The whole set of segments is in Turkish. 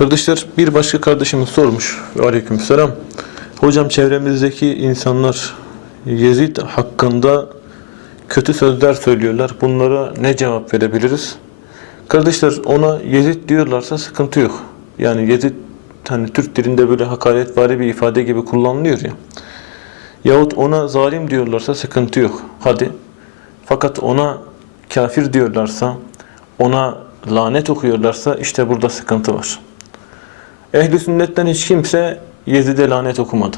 Kardeşler bir başka kardeşimiz sormuş. Aleykümselam. Hocam çevremizdeki insanlar Yezid hakkında kötü sözler söylüyorlar. Bunlara ne cevap verebiliriz? Kardeşler ona Yezid diyorlarsa sıkıntı yok. Yani Yezid hani Türk dilinde böyle hakaretvari bir ifade gibi kullanılıyor ya. Yahut ona zalim diyorlarsa sıkıntı yok. Hadi. Fakat ona kafir diyorlarsa, ona lanet okuyorlarsa işte burada sıkıntı var. Ehli sünnetten hiç kimse Yezid'e lanet okumadı.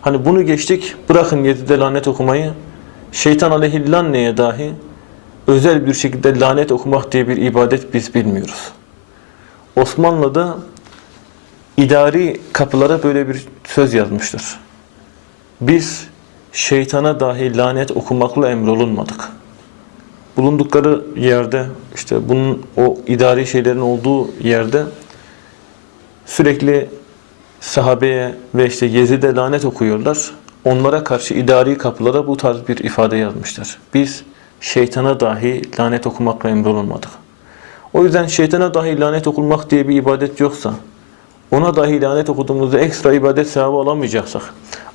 Hani bunu geçtik, bırakın Yezid'e lanet okumayı, şeytan aleyhillanneye dahi özel bir şekilde lanet okumak diye bir ibadet biz bilmiyoruz. Osmanlı'da idari kapılara böyle bir söz yazmıştır. Biz şeytana dahi lanet okumakla emrolunmadık. Bulundukları yerde işte bunun o idari şeylerin olduğu yerde sürekli sahabeye ve işte Yezid'e lanet okuyorlar. Onlara karşı idari kapılara bu tarz bir ifade yazmışlar. Biz şeytana dahi lanet okumakla emrolunmadık. O yüzden şeytana dahi lanet okunmak diye bir ibadet yoksa, ona dahi lanet okuduğumuzda ekstra ibadet sevabı alamayacaksak,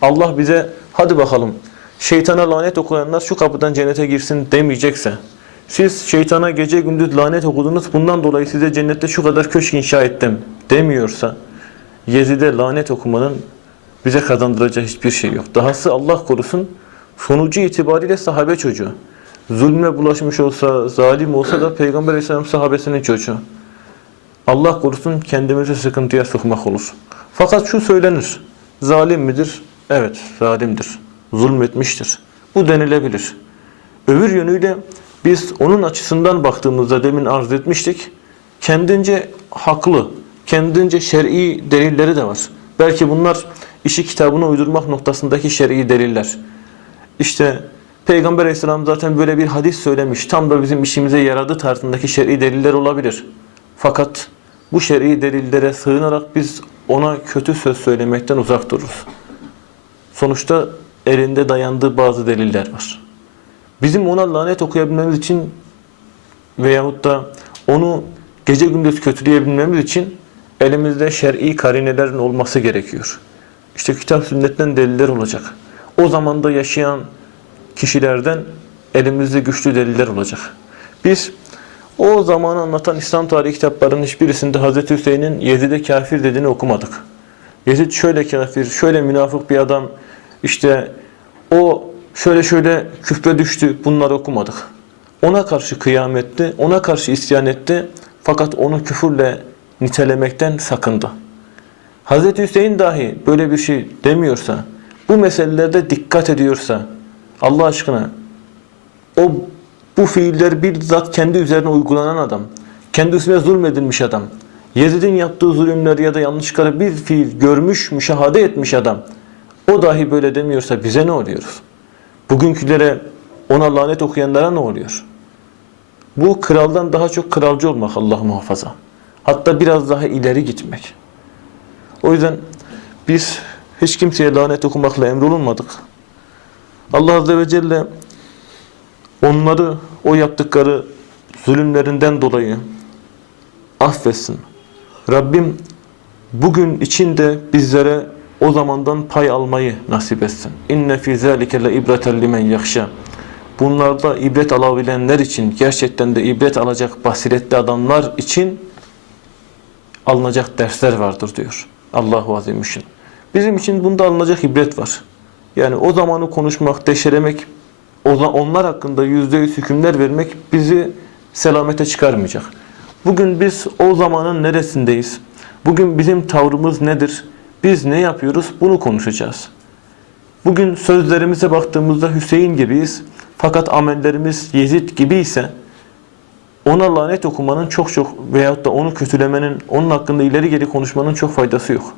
Allah bize hadi bakalım şeytana lanet okuyanlar şu kapıdan cennete girsin demeyecekse, siz şeytana gece gündüz lanet okudunuz, bundan dolayı size cennette şu kadar köşk inşa ettim demiyorsa, Yezid'e lanet okumanın bize kazandıracağı hiçbir şey yok. Dahası Allah korusun sonucu itibariyle sahabe çocuğu. Zulme bulaşmış olsa, zalim olsa da Peygamber Aleyhisselam sahabesinin çocuğu. Allah korusun kendimizi sıkıntıya sokmak olur. Fakat şu söylenir. Zalim midir? Evet, zalimdir. Zulmetmiştir. Bu denilebilir. Öbür yönüyle biz onun açısından baktığımızda demin arz etmiştik. Kendince haklı, kendince şer'i delilleri de var. Belki bunlar işi kitabına uydurmak noktasındaki şer'i deliller. İşte Peygamber Aleyhisselam zaten böyle bir hadis söylemiş. Tam da bizim işimize yaradı tarzındaki şer'i deliller olabilir. Fakat bu şer'i delillere sığınarak biz ona kötü söz söylemekten uzak dururuz. Sonuçta elinde dayandığı bazı deliller var. Bizim ona lanet okuyabilmemiz için veyahut da onu gece gündüz kötüleyebilmemiz için elimizde şer'i karinelerin olması gerekiyor. İşte kitap sünnetten deliller olacak. O zamanda yaşayan kişilerden elimizde güçlü deliller olacak. Biz o zamanı anlatan İslam tarihi kitaplarının hiçbirisinde Hz. Hüseyin'in Yezid'e kafir dediğini okumadık. Yezid şöyle kafir, şöyle münafık bir adam, işte o şöyle şöyle küfre düştü bunları okumadık. Ona karşı kıyametti, ona karşı isyan etti fakat onu küfürle nitelemekten sakındı. Hz. Hüseyin dahi böyle bir şey demiyorsa, bu meselelerde dikkat ediyorsa, Allah aşkına o bu fiiller bizzat kendi üzerine uygulanan adam, kendisine zulmedilmiş adam, Yezid'in yaptığı zulümleri ya da yanlışlıkları bir fiil görmüş, müşahede etmiş adam, o dahi böyle demiyorsa bize ne oluyoruz? Bugünkülere ona lanet okuyanlara ne oluyor? Bu kraldan daha çok kralcı olmak Allah muhafaza. Hatta biraz daha ileri gitmek. O yüzden biz hiç kimseye lanet okumakla emrolunmadık. Allah Azze ve Celle onları o yaptıkları zulümlerinden dolayı affetsin. Rabbim bugün içinde bizlere o zamandan pay almayı nasip etsin. İnne fî zâlike le ibreten limen. Bunlarda ibret alabilenler için, gerçekten de ibret alacak basiretli adamlar için alınacak dersler vardır diyor. Allahu Azimüşşin. Bizim için bunda alınacak ibret var. Yani o zamanı konuşmak, deşeremek, onlar hakkında yüzde yüz hükümler vermek bizi selamete çıkarmayacak. Bugün biz o zamanın neresindeyiz? Bugün bizim tavrımız nedir? Biz ne yapıyoruz? Bunu konuşacağız. Bugün sözlerimize baktığımızda Hüseyin gibiyiz. Fakat amellerimiz Yezid gibi ise ona lanet okumanın çok çok veyahut da onu kötülemenin, onun hakkında ileri geri konuşmanın çok faydası yok.